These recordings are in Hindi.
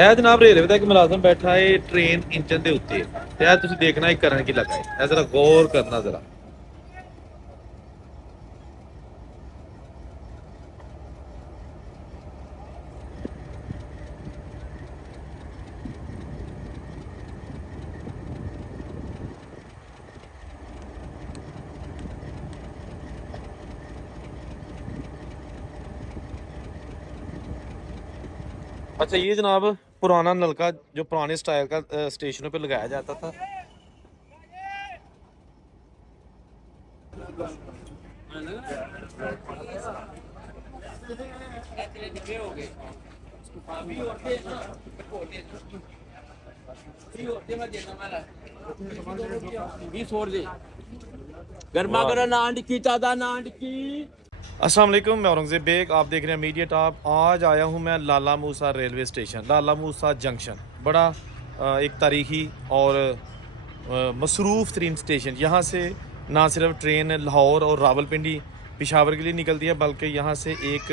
ਇਹ ਜਨਾਬ ਰੇਲਵੇ ਦਾ ਇੱਕ ਮੁਲਾਜ਼ਮ ਬੈਠਾ ਹੈ ट्रेन इंजन ਦੇ ਉੱਤੇ ਤੇ ਇਹ ਤੁਸੀਂ ਦੇਖਣਾ ਇਹ ਕਰਨ ਕੀ ਲੱਗਾ ਹੈ। ਇਹ ਜ਼ਰਾ ਗੌਰ ਕਰਨਾ ਜ਼ਰਾ। अच्छा ये जनाब पुराना नलका जो पुराने स्टाइल का स्टेशनों पे लगाया जाता था। गर्मा गर्म नान टिक्की ताजा नान टिक्की। अस्सलाम वालेकुम, मैं औरंगज़ेब बेग, आप देख रहे हैं मीडिया टॉप। आज आया हूं मैं लाला मूसा रेलवे स्टेशन, लाला मूसा जंक्शन। बड़ा एक तारीखी और मसरूफ़ तरीन स्टेशन। यहाँ से ना सिर्फ ट्रेन लाहौर और रावलपिंडी पेशावर के लिए निकलती है, बल्कि यहाँ से एक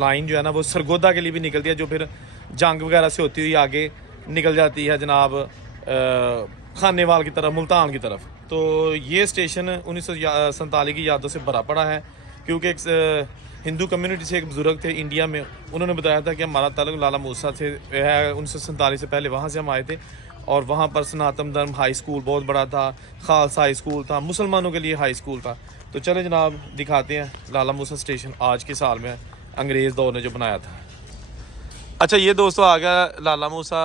लाइन जो है ना वो सरगोदा के लिए भी निकलती है, जो फिर जंग वगैरह से होती हुई आगे निकल जाती है जनाब खानेवाल की तरफ, मुल्तान की तरफ। तो ये स्टेशन 1947 की यादों से भरा पड़ा है, क्योंकि एक हिंदू कम्युनिटी से एक बुज़ुर्ग थे इंडिया में, उन्होंने बताया था कि हमारा ताल्लुक़ लाला मूसा से है। 1947 से पहले वहाँ से हम आए थे और वहाँ पर सनातन धर्म हाई स्कूल बहुत बड़ा था, खालसा हाई स्कूल था, मुसलमानों के लिए हाई स्कूल था। तो चले जनाब दिखाते हैं लाला मूसा स्टेशन आज के साल में अंग्रेज़ दौर ने जो बनाया था। अच्छा ये दोस्तों आ गया लाला मूसा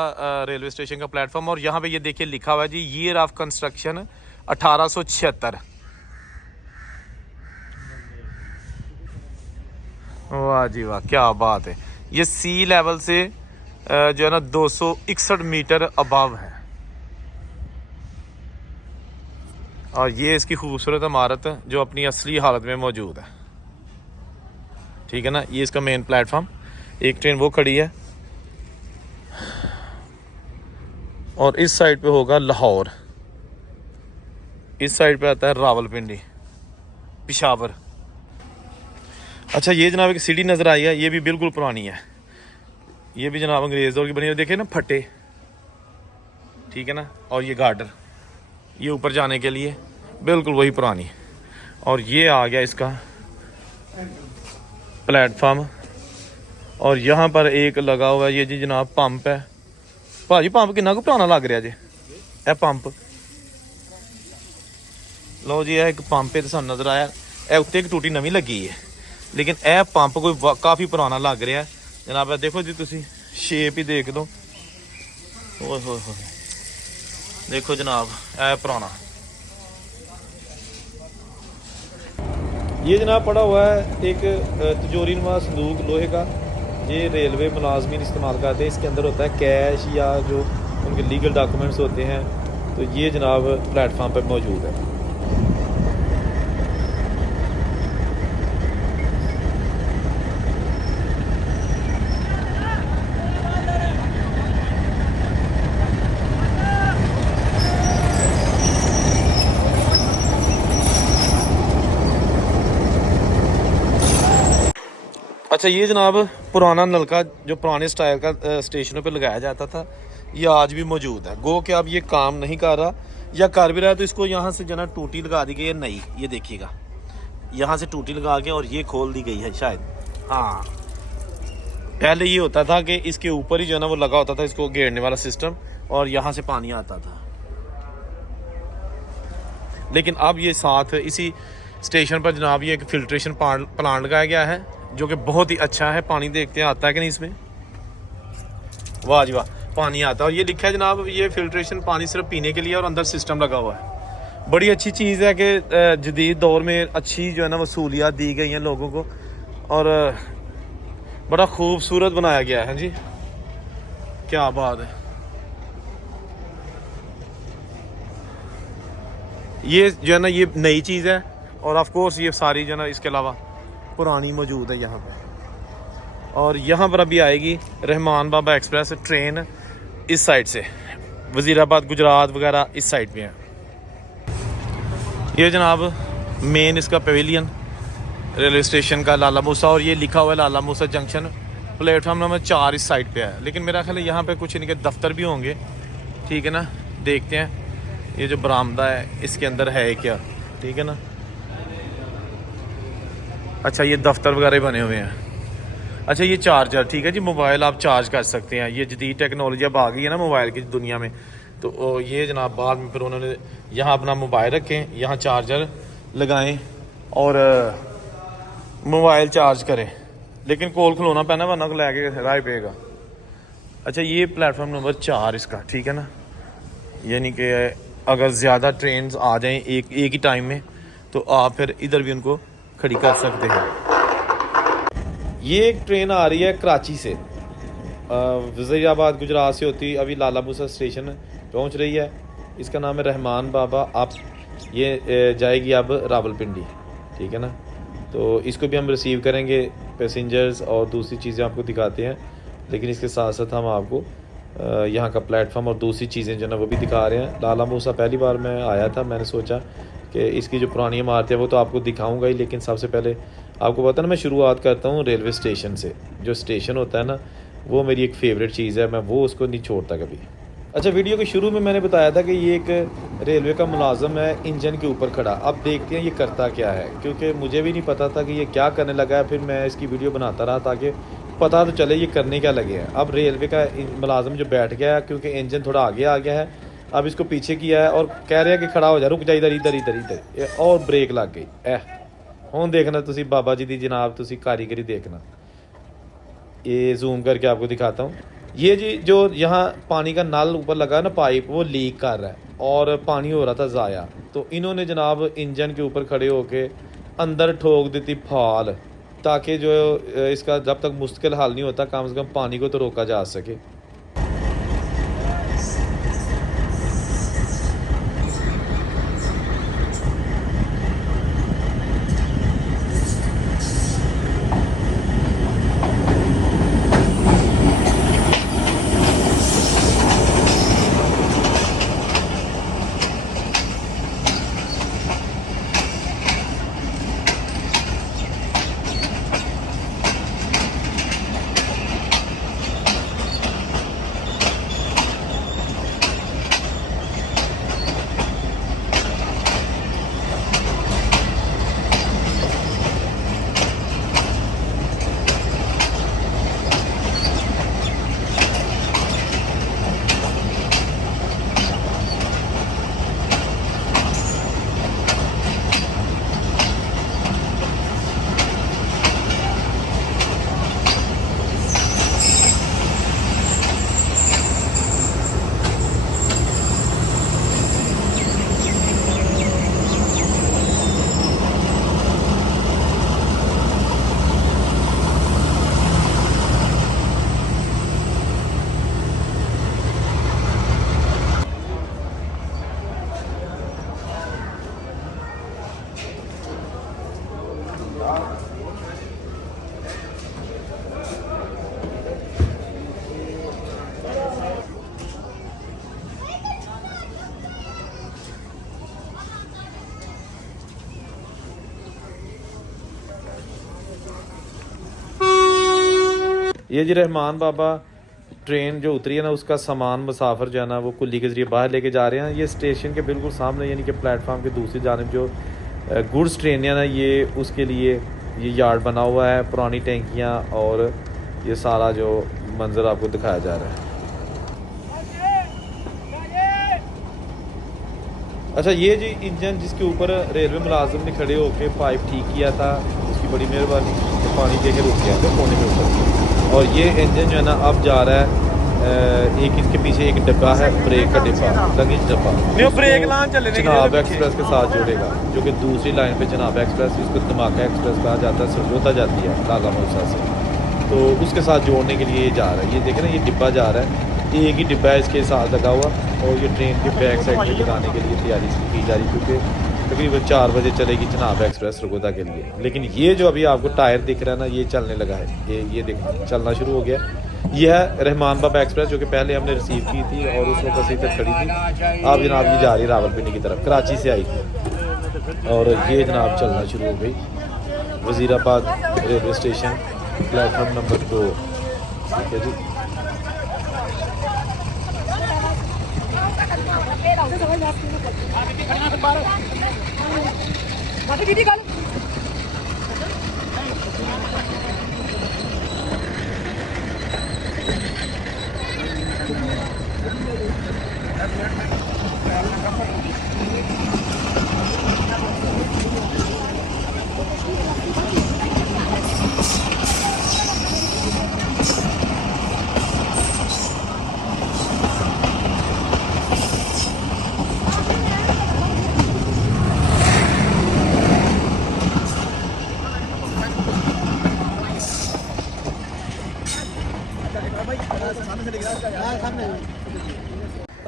रेलवे स्टेशन का प्लेटफॉर्म, और यहाँ पे ये देखिए लिखा हुआ है जी ईयर ऑफ कंस्ट्रक्शन 1876। वाह जी वाह, क्या बात है। ये सी लेवल से जो है ना 261 मीटर अबव है, और ये इसकी खूबसूरत इमारत जो अपनी असली हालत में मौजूद है। ठीक है ना, ये इसका मेन प्लेटफॉर्म। एक ट्रेन वो खड़ी है और इस साइड पे होगा लाहौर, इस साइड पे आता है रावलपिंडी, पेशावर। अच्छा ये जनाब एक सीढ़ी नज़र आई है, ये भी बिल्कुल पुरानी है। ये भी जनाब अंग्रेज़ दौर की बनी है, देखे ना फटे। ठीक है ना, और ये गार्डर ये ऊपर जाने के लिए बिल्कुल वही पुरानी। और ये आ गया इसका प्लेटफॉर्म, और यहाँ पर एक लगा हुआ है ये जी जनाब पंप है। भाजी पंप कितना को पुराना लग रहा जी ए पंप। लो जी एक पंप है तो सानू नज़र आया, ए उत्ते एक टूटी नवी लगी है, लेकिन यह पंप कोई काफ़ी पुराना लग रहा है जनाब। देखो जी तुसी शेप ही देख दो, ओए होए होए देखो जनाब यह पुराना। ये जनाब पड़ा हुआ है एक तिजोरी नुमा संदूक लोहे का, ये रेलवे मुलाजमीन इस्तेमाल करते हैं। इसके अंदर होता है कैश या जो उनके लीगल डॉक्यूमेंट्स होते हैं। तो ये जनाब प्लेटफॉर्म पर मौजूद है। अच्छा ये जनाब पुराना नलका जो पुराने स्टाइल का स्टेशनों पे लगाया जाता था, ये आज भी मौजूद है। गो कि अब ये काम नहीं कर रहा, या कर भी रहा है तो इसको यहाँ से जना टूटी लगा दी गई है नई। ये देखिएगा यहाँ से टूटी लगा के और ये खोल दी गई है शायद। हाँ पहले ये होता था कि इसके ऊपर ही जो है ना वो लगा होता था इसको घेरने वाला सिस्टम, और यहाँ से पानी आता था। लेकिन अब ये साथ इसी स्टेशन पर जनाब ये एक फिल्ट्रेशन प्लांट लगाया गया है, जो कि बहुत ही अच्छा है। पानी देखते हैं आता है कि नहीं इसमें। वाह जी वाह, पानी आता है। और ये लिखा है जनाब ये फिल्ट्रेशन पानी सिर्फ पीने के लिए, और अंदर सिस्टम लगा हुआ है। बड़ी अच्छी चीज़ है कि जदीद दौर में अच्छी जो है ना वो सहूलियात दी गई हैं लोगों को, और बड़ा खूबसूरत बनाया गया है जी। क्या बात है। ये जो है ना ये नई चीज़ है, और ऑफ कोर्स ये सारी जो है ना इसके अलावा पुरानी मौजूद है यहाँ पर। और यहाँ पर अभी आएगी रहमान बाबा एक्सप्रेस ट्रेन इस साइड से, वज़ीराबाद गुजरात वगैरह इस साइड पे है। ये जनाब मेन इसका पवेलियन रेलवे स्टेशन का लाला मूसा, और ये लिखा हुआ है लाला मूसा जंक्शन प्लेटफॉर्म नंबर 4 इस साइड पे है, लेकिन मेरा ख्याल है यहाँ पे कुछ इनके दफ्तर भी होंगे। ठीक है ना, देखते हैं ये जो बरामदा है इसके अंदर है क्या। ठीक है ना, अच्छा ये दफ्तर वगैरह बने हुए हैं। अच्छा ये चार्जर, ठीक है जी, मोबाइल आप चार्ज कर सकते हैं। ये जदीद टेक्नोलॉजी अब आ गई है ना मोबाइल की दुनिया में। तो ये जनाब बाद में फिर उन्होंने यहाँ अपना मोबाइल रखें, यहाँ चार्जर लगाएं और मोबाइल चार्ज करें, लेकिन कोल खलोना पैना वरना को लैके राह पेगा। अच्छा ये प्लेटफॉर्म नंबर 4 इसका, ठीक है ना, यानी कि अगर ज़्यादा ट्रेन आ जाएं एक ही टाइम में तो आप फिर इधर भी उनको खड़ी कर सकते हैं। ये एक ट्रेन आ रही है कराची से, वज़ीराबाद गुजरात से होती अभी लाला मूसा स्टेशन पहुंच रही है। इसका नाम है रहमान बाबा। आप ये जाएगी अब रावलपिंडी। ठीक है ना, तो इसको भी हम रिसीव करेंगे पैसेंजर्स और दूसरी चीज़ें आपको दिखाते हैं, लेकिन इसके साथ साथ हम आपको यहाँ का प्लेटफॉर्म और दूसरी चीज़ें जो ना वो भी दिखा रहे हैं। लाला मूसा पहली बार मैं आया था, मैंने सोचा कि इसकी जो पुरानी इमारत है वो तो आपको दिखाऊंगा ही, लेकिन सबसे पहले आपको पता ना मैं शुरुआत करता हूँ रेलवे स्टेशन से। जो स्टेशन होता है ना वो मेरी एक फ़ेवरेट चीज़ है, मैं वो उसको नहीं छोड़ता कभी। अच्छा, वीडियो के शुरू में मैंने बताया था कि ये एक रेलवे का मुलाजम है इंजन के ऊपर खड़ा। अब देखते हैं ये करता क्या है, क्योंकि मुझे भी नहीं पता था कि ये क्या करने लगा है। फिर मैं इसकी वीडियो बनाता रहा ताकि पता तो चले ये करने क्या लगे हैं। अब रेलवे का मुलाजम जो बैठ गया है, क्योंकि इंजन थोड़ा आगे आ गया है, अब इसको पीछे किया है और कह रहे हैं कि खड़ा हो जा, रुक जा, इधर इधर इधर इधर, और ब्रेक लग गई। हुण देखना तुसी बाबा जी दी जनाब, तुसी कारीगरी देखना। ये जूम करके आपको दिखाता हूँ। ये जी जो यहाँ पानी का नल ऊपर लगा है ना, पाइप, वो लीक कर रहा है और पानी हो रहा था ज़ाया। तो इन्होंने जनाब इंजन के ऊपर खड़े होके अंदर ठोक दी थी फाल, ताकि जो इसका जब तक मुश्किल हल नहीं होता कम से कम पानी को तो रोका जा सके। ये जी रहमान बाबा ट्रेन जो उतरी है ना, उसका सामान मुसाफिर जो है ना वो कुल्ली के ज़रिए बाहर लेके जा रहे हैं। ये स्टेशन के बिल्कुल सामने, यानी कि प्लेटफार्म के दूसरी जानिब जो गुड्स ट्रेन है ना, ये उसके लिए ये यार्ड बना हुआ है, पुरानी टैंकियाँ और ये सारा जो मंजर आपको दिखाया जा रहा है। अच्छा, ये जी इंजन जिसके ऊपर रेलवे मुलाजिम ने खड़े होकर पाइप ठीक किया था, उसकी बड़ी मेहरबानी, तो पानी दे के रुक गया था कोने के ऊपर। और ये इंजन जो है ना अब जा रहा है, एक इसके पीछे एक डिब्बा है, ब्रेक का डिब्बा, लगेज डिब्बा, चिनाब एक्सप्रेस के साथ जोड़ेगा, जो कि दूसरी लाइन पे चिनाब एक्सप्रेस, इसको धमाका एक्सप्रेस कहा जाता है, सरगोदा जाती है लाला मूसा से, तो उसके साथ जोड़ने के लिए ये जा रहा है। ये देखें ना, ये डिब्बा जा रहा है, एक ही डिब्बा है इसके साथ लगा हुआ, और ये ट्रेन के बैक साइड में लगाने के लिए तैयारी की जा रही, क्योंकि तकरीबन 4 बजे चलेगी चिनाब एक्सप्रेस सरगोदा के लिए। लेकिन ये जो अभी आपको टायर दिख रहा है ना, ये चलने लगा है, ये देख चलना शुरू हो गया। ये है रहमान बाबा एक्सप्रेस, जो कि पहले हमने रिसीव की थी और उस वक्त से तक खड़ी थी। अब जनाब ये जा रही है रावलपिंडी की तरफ, कराची से आई थी, और ये जनाब चलना शुरू हो गई। Wazirabad railway station, platform number 2। ठीक है जी।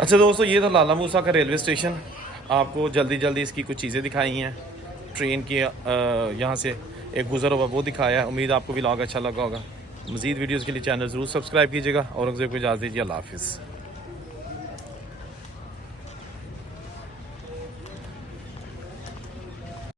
अच्छा दोस्तों, ये था लाला मूसा का रेलवे स्टेशन। आपको जल्दी जल्दी इसकी कुछ चीज़ें दिखाई हैं। ट्रेन की यहाँ से एक गुज़र हुआ वो दिखाया है। उम्मीद आपको व्लॉग अच्छा लगा होगा। मज़ीद वीडियोज़ के लिए चैनल ज़रूर सब्सक्राइब कीजिएगा। औरंगज़ेब को इजाज़त दीजिए। अल्लाह हाफ़िज़।